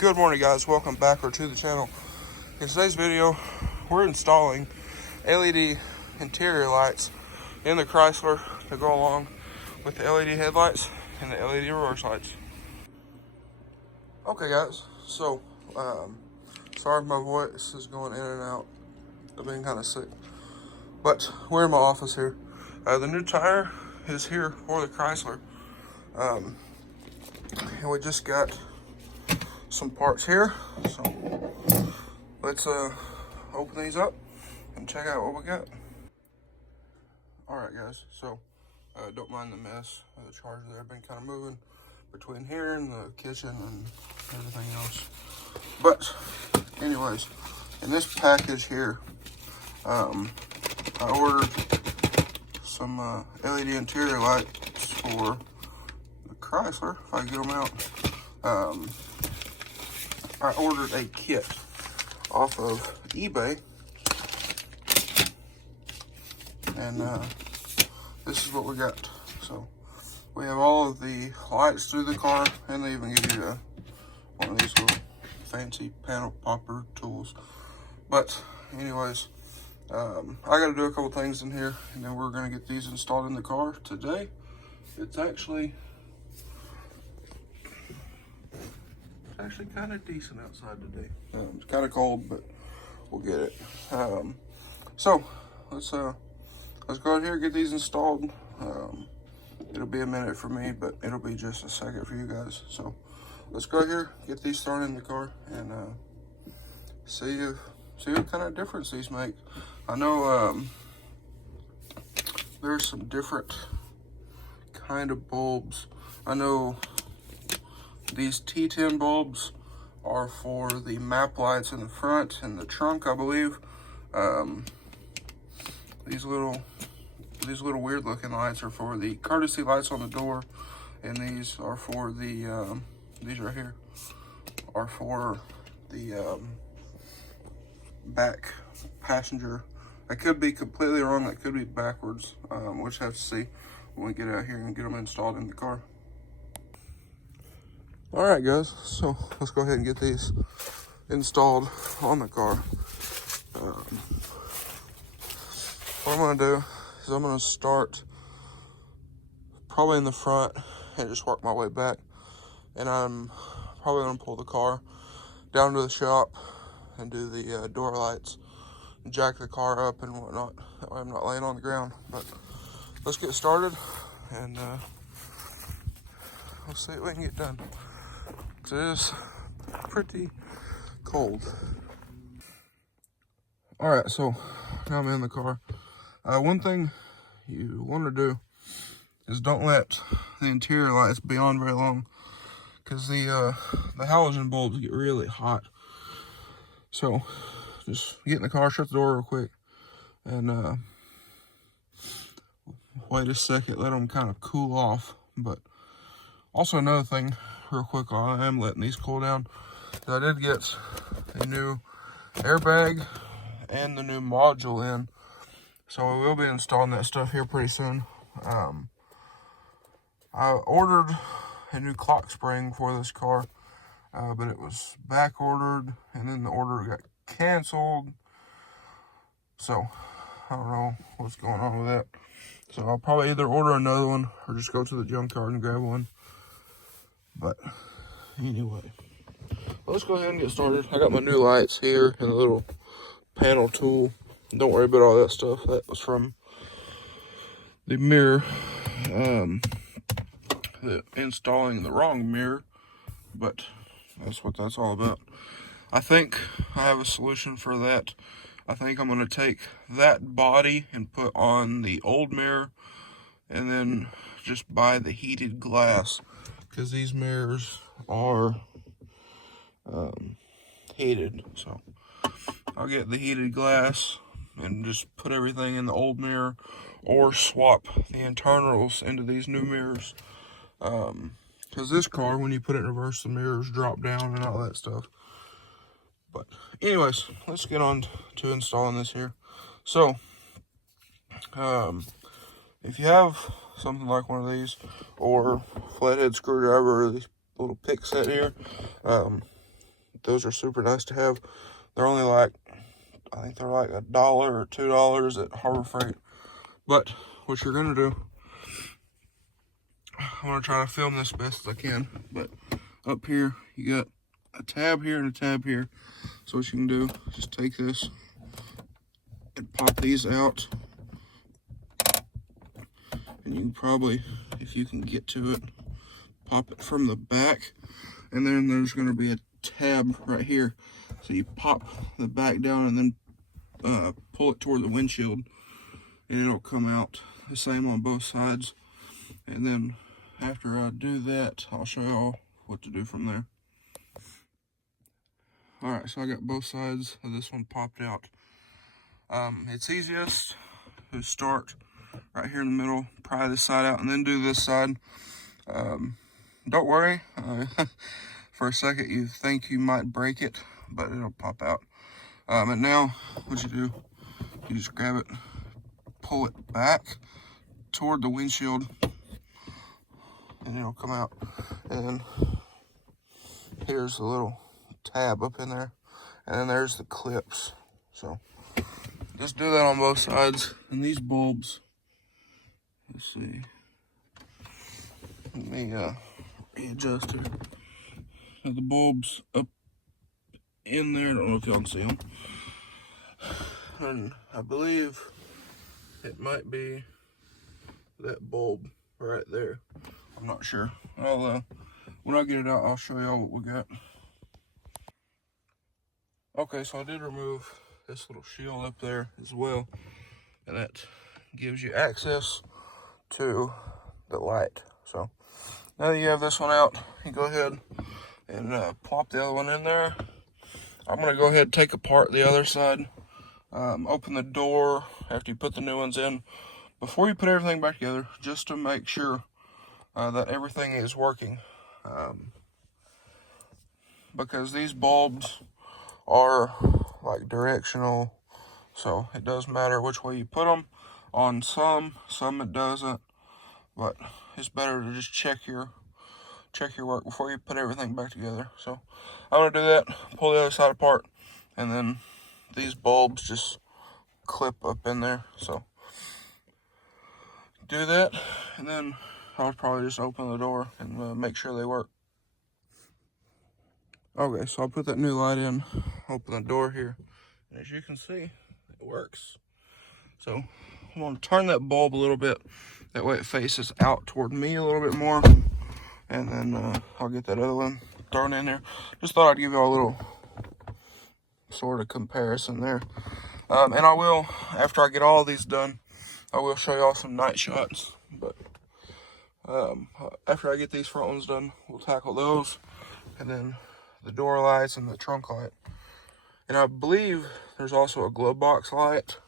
Good morning, guys. Welcome back to the channel. In today's video, we're installing LED interior lights in the Chrysler to go along with the LED headlights and the LED reverse lights. Okay, guys. So, sorry if my voice is going in and out. I've been kind of sick, but we're in my office here. The new tire is here for the Chrysler, and we just got some parts here, so let's open these up and check out what we got. Alright, guys, so don't mind the mess of the charger there. I've been kind of moving between here and the kitchen and everything else, but anyways, in this package here, I ordered some LED interior lights for the Chrysler, if I get them out. I ordered a kit off of eBay, and this is what we got. So we have all of the lights through the car, and they even give you one of these little fancy panel popper tools. But anyways, I got to do a couple things in here, and then we're going to get these installed in the car today. It's actually kind of decent outside today. It's kind of cold, but we'll get it. So let's go out here and get these installed. It'll be a minute for me, but it'll be just a second for you guys. So let's go out here, get these thrown in the car, and see what kind of difference these make. I know there's some different kind of bulbs. I know these T10 bulbs are for the map lights in the front and the trunk, I believe. These little weird looking lights are for the courtesy lights on the door, and these are for the these right here are for the back passenger. I could be completely wrong. That could be backwards. We'll just have to see when we get out here and get them installed in the car. All right, guys, so let's go ahead and get these installed on the car. What I'm gonna do is I'm gonna start probably in the front and just work my way back. And I'm probably gonna pull the car down to the shop and do the door lights, and jack the car up and whatnot. That way I'm not laying on the ground. But let's get started, and we'll see what we can get done. It is pretty cold. All right, so now I'm in the car. One thing you want to do is don't let the interior lights be on very long, because the halogen bulbs get really hot. So just get in the car, shut the door real quick, and wait a second, let them kind of cool off. But also another thing, real quick, while I am letting these cool down, I did get a new airbag and the new module in, so we will be installing that stuff here pretty soon. I ordered a new clock spring for this car, but it was back ordered, and then the order got canceled, so I don't know what's going on with that. So I'll probably either order another one or just go to the junkyard and grab one. But anyway, let's go ahead and get started. I got my new lights here and a little panel tool. Don't worry about all that stuff. That was from the mirror, installing the wrong mirror, but that's what that's all about. I think I have a solution for that. I think I'm going to take that body and put on the old mirror, and then just buy the heated glass, because these mirrors are heated. So I'll get the heated glass and just put everything in the old mirror, or swap the internals into these new mirrors, because this car, when you put it in reverse, the mirrors drop down and all that stuff. But anyways, let's get on to installing this here. So if you have something like one of these, or flathead screwdriver, or this little pick set here, those are super nice to have. They're only like, I think they're like $1 or $2 at Harbor Freight. But what you're gonna do, I'm gonna try to film this best as I can, but up here you got a tab here and a tab here. So what you can do, just take this and pop these out, and you can probably, if you can get to it, pop it from the back, and then there's going to be a tab right here. So you pop the back down and then pull it toward the windshield, and it'll come out the same on both sides. And then after I do that, I'll show y'all what to do from there. Alright, so I got both sides of this one popped out. It's easiest to start right here in the middle, pry this side out, and then do this side. Don't worry, for a second you think you might break it, but it'll pop out. And now what you do, you just grab it, pull it back toward the windshield, and it'll come out. And here's the little tab up in there, and then there's the clips. So just do that on both sides. And these bulbs, let's see, let me readjust here. Now the bulbs up in there, I don't know if y'all can see them, and I believe it might be that bulb right there. I'm not sure. I'll when I get it out, I'll show y'all what we got. Okay, so I did remove this little shield up there as well, and that gives you access to the light. So now that you have this one out, you go ahead and plop the other one in there. I'm going to go ahead and take apart the other side, open the door after you put the new ones in, before you put everything back together, just to make sure that everything is working. Because these bulbs are like directional, so it does matter which way you put them. On some it doesn't, but it's better to just check your work before you put everything back together. So I'm gonna do that, pull the other side apart, and then these bulbs just clip up in there. So do that, and then I'll probably just open the door and make sure they work. Okay, so I'll put that new light in, open the door here, and as you can see, it works. So I'm gonna turn that bulb a little bit, that way it faces out toward me a little bit more, and then I'll get that other one thrown in there. Just thought I'd give you all a little sort of comparison there. And I will, after I get all these done, I will show y'all some night shots. But after I get these front ones done, we'll tackle those, and then the door lights and the trunk light. And I believe there's also a glove box light.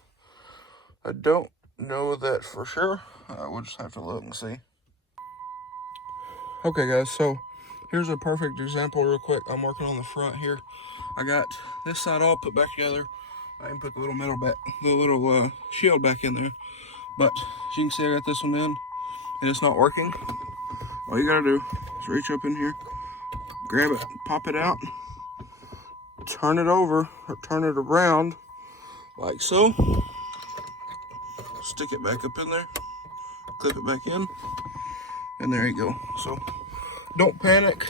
I don't know that for sure. We'll just have to look and see. Okay guys, so here's a perfect example real quick. I'm working on the front here. I got this side all put back together. I can put the little shield back in there. But as you can see, I got this one in and it's not working. All you gotta do is reach up in here, grab it, pop it out, turn it over or turn it around like so. Stick it back up in there, clip it back in, and there you go. So don't panic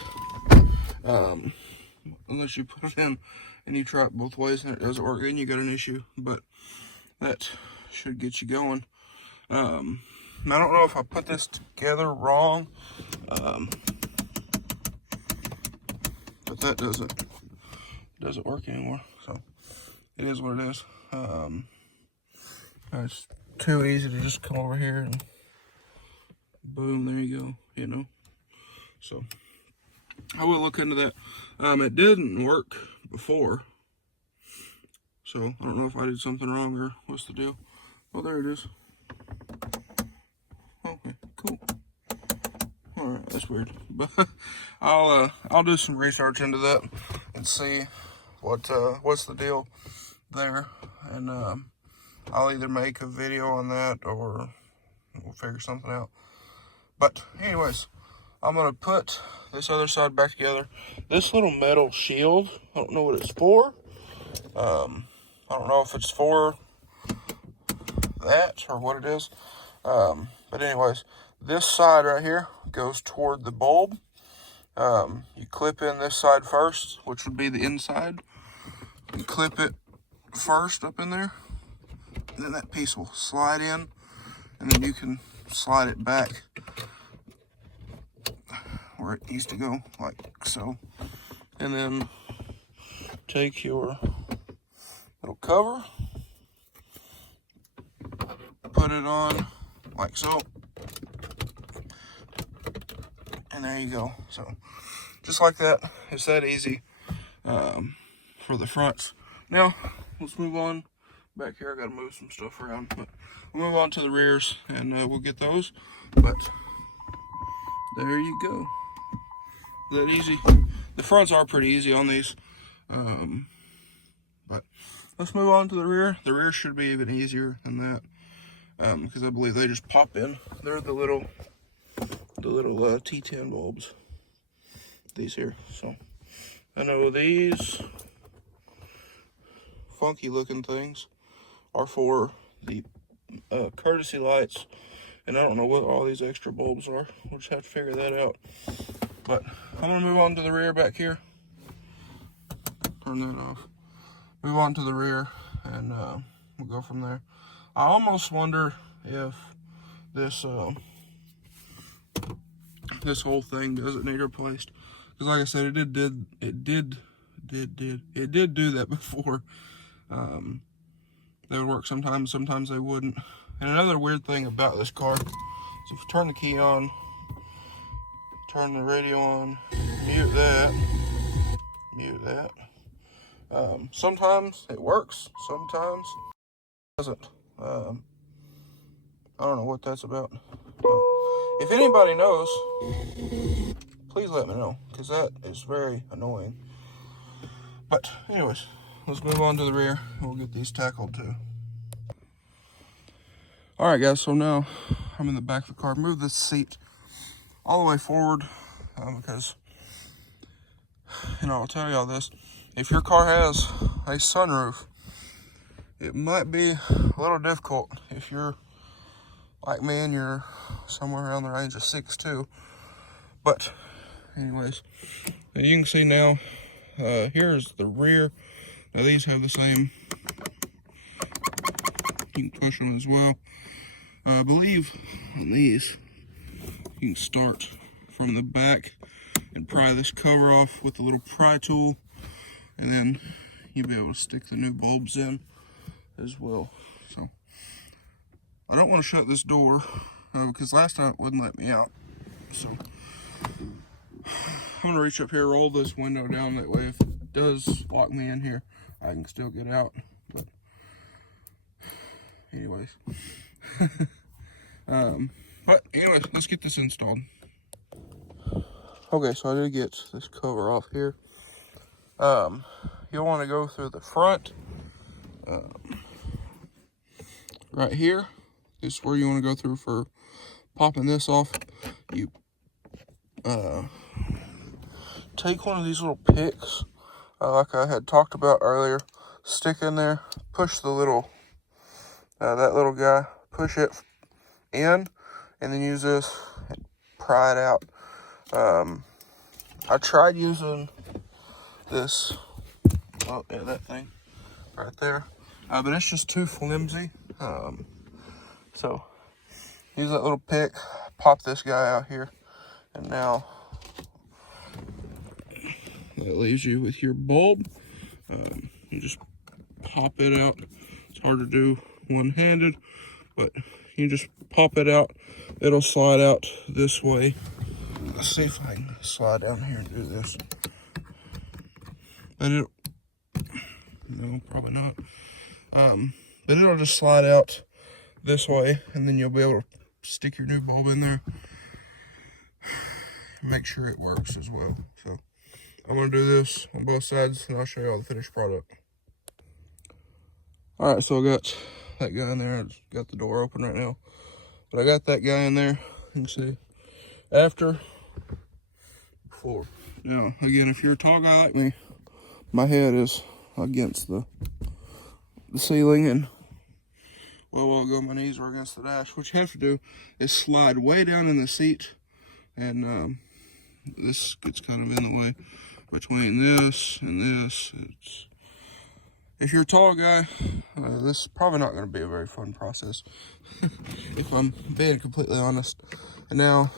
unless you put it in and you try it both ways and it doesn't work, then you got an issue. But that should get you going. I don't know if I put this together wrong, but that doesn't work anymore. So it is what it is. It's too easy to just come over here and boom, there you go, you know. So I will look into that. It didn't work before, so I don't know if I did something wrong or what's the deal. Well, there it is. Okay, cool. All right, that's weird, but I'll do some research into that and see what's the deal there, and I'll either make a video on that or we'll figure something out. But anyways, I'm gonna put this other side back together. This little metal shield, I don't know what it's for. I don't know if it's for that or what it is. But anyways, this side right here goes toward the bulb. You clip in this side first, which would be the inside. You clip it first up in there, and then that piece will slide in, and then you can slide it back where it needs to go, like so. And then take your little cover, put it on like so, and there you go. So just like that, it's that easy for the fronts. Now let's move on back here. I gotta move some stuff around, but we'll move on to the rears, and we'll get those. But there you go. That easy. The fronts are pretty easy on these, but let's move on to the rear. The rear should be even easier than that, because I believe they just pop in. They're the little T10 bulbs, these here. So I know these funky looking things are for the courtesy lights, and I don't know what all these extra bulbs are. We'll just have to figure that out. But I'm gonna move on to the rear back here. Turn that off. Move on to the rear, and we'll go from there. I almost wonder if this this whole thing doesn't need replaced, because like I said, it did do that before. They would work sometimes they wouldn't. And another weird thing about this car is if you turn the key on, turn the radio on, mute that. Sometimes it works, sometimes it doesn't. I don't know what that's about. But if anybody knows, please let me know, because that is very annoying. But anyways, let's move on to the rear, and we'll get these tackled too. Alright guys, so now I'm in the back of the car. Move this seat all the way forward, because, I'll tell y'all this. If your car has a sunroof, it might be a little difficult if you're like me and you're somewhere around the range of 6'2". But anyways, you can see now, here's the rear. Now these have the same, you can push them as well. I believe on these, you can start from the back and pry this cover off with the little pry tool, and then you'll be able to stick the new bulbs in as well. So I don't want to shut this door because last time it wouldn't let me out. So I'm gonna reach up here, roll this window down, that way if it does lock me in here, I can still get out. But anyways, let's get this installed. Okay, so I did get this cover off here. You'll want to go through the front, right here. This is where you want to go through for popping this off. You take one of these little picks, like I had talked about earlier, stick in there, push the little, that little guy, push it in, and then use this and pry it out. I tried using this, oh yeah, that thing right there, but it's just too flimsy. So use that little pick, pop this guy out here, and now that leaves you with your bulb. You just pop it out. It's hard to do one-handed, but you just pop it out. It'll slide out this way. Let's see if I can slide down here and do this. But no, probably not. But it'll just slide out this way, and then you'll be able to stick your new bulb in there. Make sure it works as well. So I'm gonna do this on both sides, and I'll show you all the finished product. All right, so I got that guy in there. I just got the door open right now, but I got that guy in there. You can see after before. Now, again, if you're a tall guy like me, my head is against the ceiling, and well, I'll go, my knees are against the dash. What you have to do is slide way down in the seat, and this gets kind of in the way between this and this. If you're a tall guy, this is probably not going to be a very fun process, if I'm being completely honest. And now,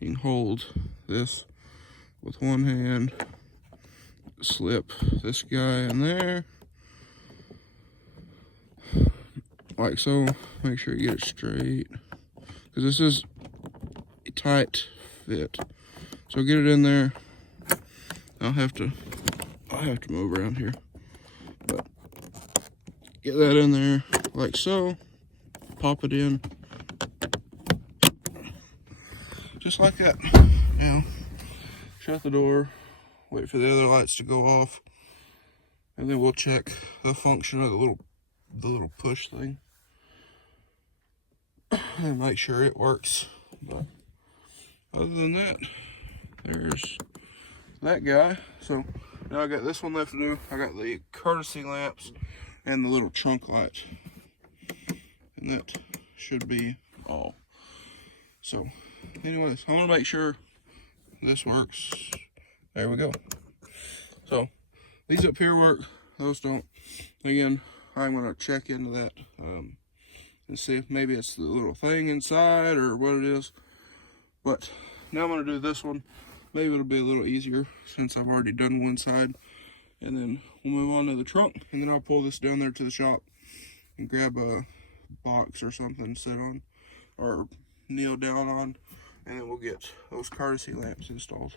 you can hold this with one hand, slip this guy in there, like so. Make sure you get it straight, because this is a tight fit. So get it in there. I'll have to move around here, but get that in there like so. Pop it in, just like that. Now, shut the door. Wait for the other lights to go off, and then we'll check the function of the little push thing and make sure it works. But other than that, there's that guy. So now I got this one left to do. I got the courtesy lamps and the little trunk light, and that should be all. So anyways, I want to make sure this works. There we go. So these up here work, those don't. Again, I'm going to check into that and see if maybe it's the little thing inside or what it is. But now I'm going to do this one. Maybe it'll be a little easier since I've already done one side. And then we'll move on to the trunk, and then I'll pull this down there to the shop and grab a box or something to sit on or kneel down on, and then we'll get those courtesy lamps installed.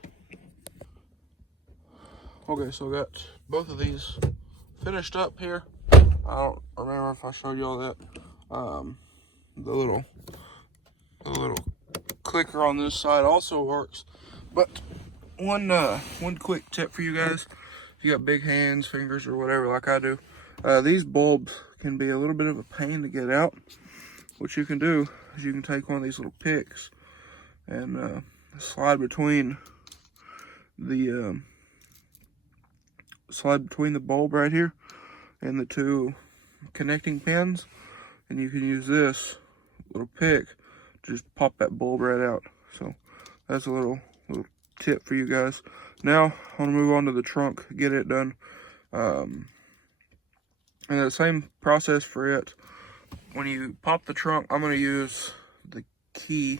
Okay, so I got both of these finished up here. I don't remember if I showed you all that. The little clicker on this side also works. But one quick tip for you guys: if you got big hands, fingers, or whatever like I do, these bulbs can be a little bit of a pain to get out. What you can do is you can take one of these little picks and slide between the bulb right here and the two connecting pins, and you can use this little pick to just pop that bulb right out. So that's a little tip for you guys. Now I want to move on to the trunk, get it done, and the same process for it. When you pop the trunk, I'm going to use the key.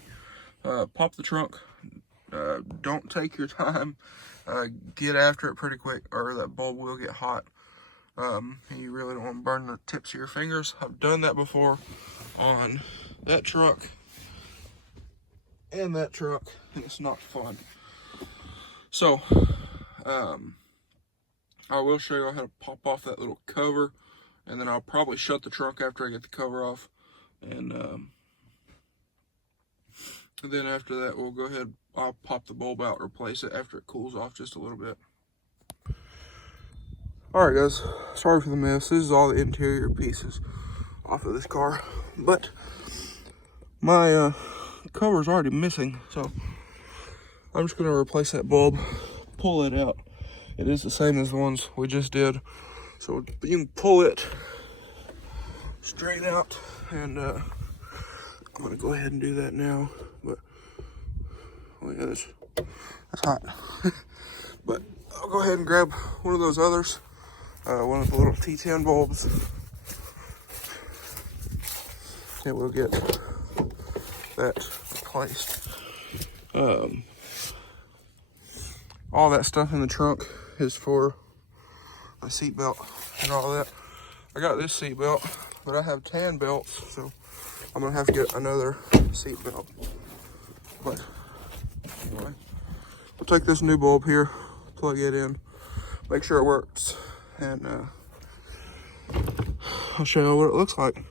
Pop the trunk. Don't take your time. Get after it pretty quick, or that bulb will get hot. And you really don't want to burn the tips of your fingers. I've done that before on that truck and that truck, and it's not fun. So, I will show you how to pop off that little cover, and then I'll probably shut the trunk after I get the cover off. And then after that, we'll go ahead, I'll pop the bulb out, replace it after it cools off just a little bit. Alright guys, sorry for the mess. This is all the interior pieces off of this car, but my cover's already missing, so I'm just going to replace that bulb, pull it out. It is the same as the ones we just did, so you can pull it straight out, and I'm going to go ahead and do that now. But oh yeah, that's hot. But I'll go ahead and grab one of those others, one of the little T10 bulbs, and we'll get that replaced. All that stuff in the trunk is for a seat belt and all that. I got this seat belt, but I have tan belts, so I'm gonna have to get another seat belt. But anyway, we'll take this new bulb here, plug it in, make sure it works, and I'll show you what it looks like.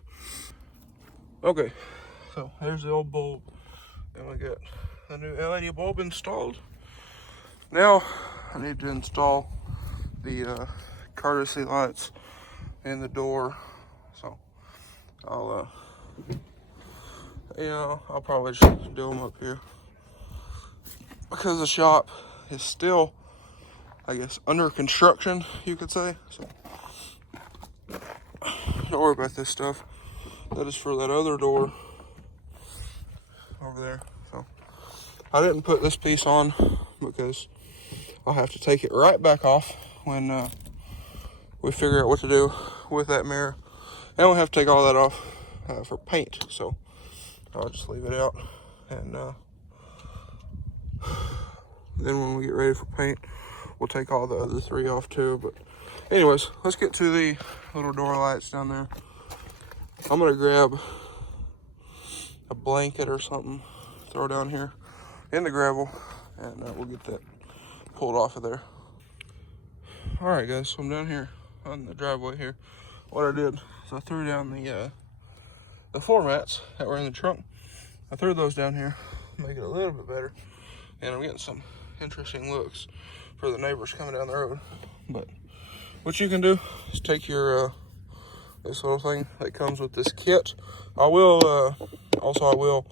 Okay, so there's the old bulb, and we got a new LED bulb installed. Now I need to install the courtesy lights in the door. So I'll I'll probably just do them up here. because the shop is still, I guess, under construction, you could say. So don't worry about this stuff. That is for that other door over there. So I didn't put this piece on because I'll have to take it right back off when we figure out what to do with that mirror. And we'll have to take all that off for paint. So I'll just leave it out. And then when we get ready for paint, we'll take all the other three off too. But anyways, let's get to the little door lights down there. I'm gonna grab a blanket or something, throw down here in the gravel, and we'll get that pulled off of there. All right, guys, so I'm down here on the driveway here. What I did is I threw down the floor mats that were in the trunk. I threw those down here, make it a little bit better, and I'm getting some interesting looks for the neighbors coming down the road. But what you can do is take your this little thing that comes with this kit. I will throw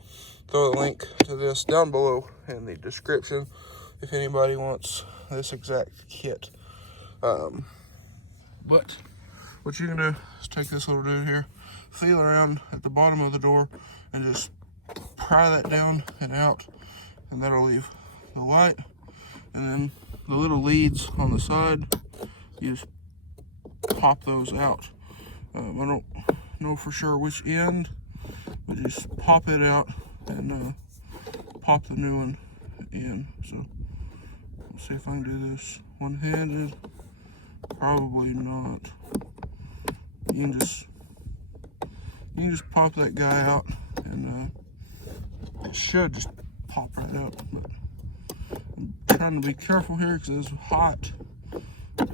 the link to this down below in the description if anybody wants this exact kit. But what you can do is take this little dude here, feel around at the bottom of the door, and just pry that down and out, and that'll leave the light. And then the little leads on the side, you just pop those out. I don't know for sure which end, but just pop it out and pop the new one in. So let's see if I can do this one-handed. Probably not. You can just pop that guy out, and it should just pop right out. But I'm trying to be careful here because it's hot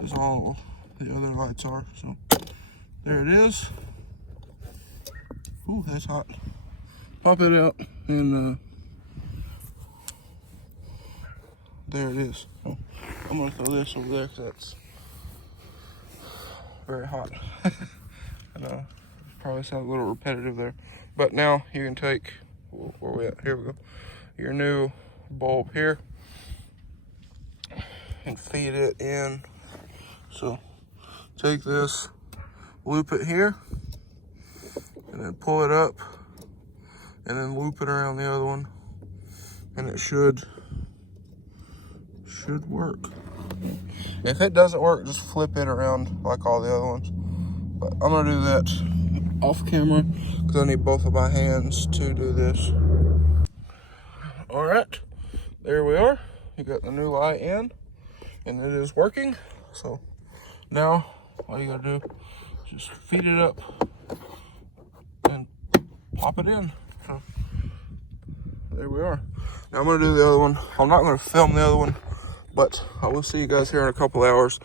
as all the other lights are. So there it is. Ooh, that's hot. Pop it out, and there it is. So I'm gonna throw this over there because that's very hot. I know, probably sounds a little repetitive there. But now you can take, where we at? Here we go. Your new bulb here and feed it in. So take this, loop it here, and then pull it up, and then loop it around the other one, and it should work. If it doesn't work, just flip it around like all the other ones. But I'm gonna do that off camera because I need both of my hands to do this. All right, there we are. You got the new light in, and it is working. So now all you gotta do is just feed it up and pop it in. So there we are. Now I'm gonna do the other one. I'm not gonna film the other one, but I will see you guys here in a couple hours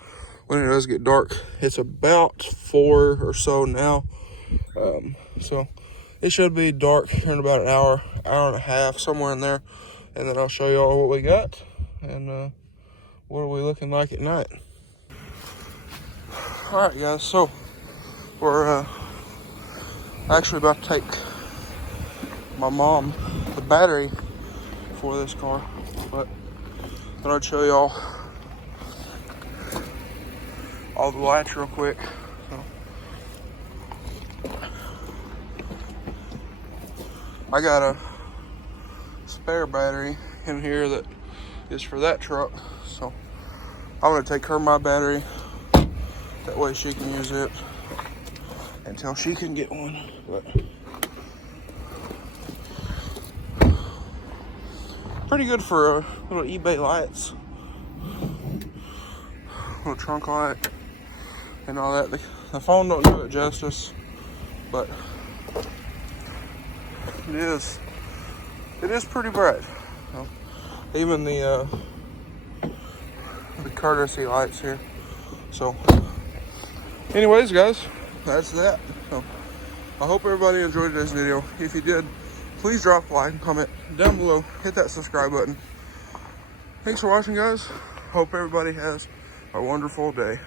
when it does get dark. It's about 4 or so now. So it should be dark here in about an hour and a half, somewhere in there. And then I'll show you all what we got and what are we looking like at night. All right, guys, so we're actually about to take my mom the battery for this car, but I thought I'd show y'all all the lights real quick. So I got a spare battery in here that is for that truck, so I'm gonna take her my battery. That way she can use it until she can get one. But pretty good for little eBay lights, little trunk light and all that. The phone don't do it justice, but it is pretty bright. So, even the courtesy lights here. So anyways, guys, that's that. So I hope everybody enjoyed this video. If you did, please drop a like and comment down below. Hit that subscribe button. Thanks for watching, guys. Hope everybody has a wonderful day.